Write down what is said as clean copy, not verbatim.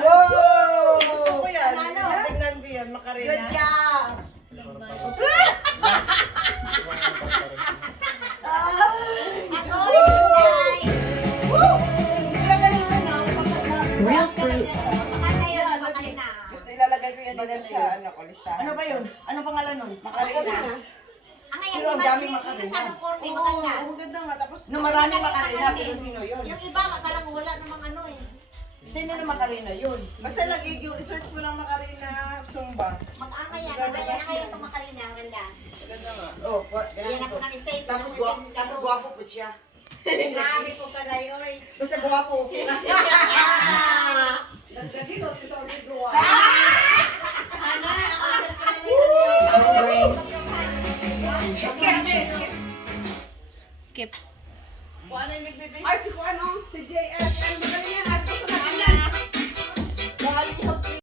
Gusto ko yan. Tingnan ko yan, Macarena. Good job! Gusto ilalagay ko yan din sa ano ko, listahan. Ano ba yun? Anong pangalan nun? Macarena. Ang Pero ang daming Macarena. masyadong corny, Oo, maganda. maganda nga. Tapos, No, marami Macarena, pero sino yun? Yung iba, parang wala namang ano eh. Sino na Macarena yun? basta lagi yung i-search mo ng Macarena Zumba. Mag-angay yan, angay itong makarina, ang ganda. Maganda nga. Oh, Yan ako nang isave. Tapos gwapo po siya. Grabe po ka na yun. Basta gwapo. Skip. Kung ano yung nagbibigay. Ay, si ano? Si JS. Ano ba yan?